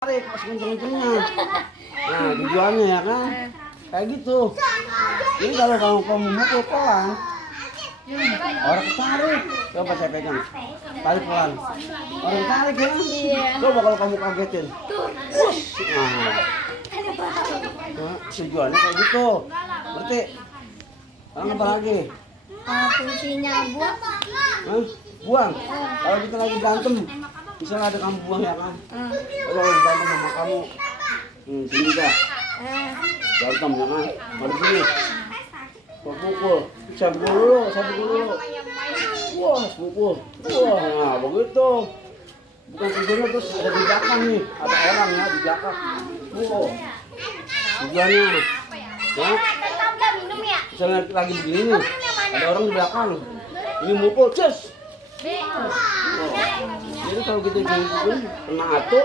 Tarik pas kenceng-kencengnya. Nah tujuannya ya kan kayak gitu. Ini kalau kamu mukul pelan, orang ketarik. Coba saya pegang, tarik pelan. Orang tarik ya. Coba kalau kamu kagetin. Nah, tujuannya kayak gitu. Berarti orang apa lagi? Fungsinya buang. Hah? Buang. Kalau kita lagi berantem, misalnya ada kamu buang ya kan? Kalau lagi berantem sama kamu, sini dah. Berantem ya kan? Baru gini. Pukul. Saya pukul dulu. Wah, pukul. Wah, nah begitu. Bukan tujuannya terus ada di belakang nih. Ada orang ya di belakang. Wow. Tujuannya. Ya. Misalnya lagi begini nih. Ada orang di belakang. Ini mukul, ces. Jadi kalau kita gini kena atuk,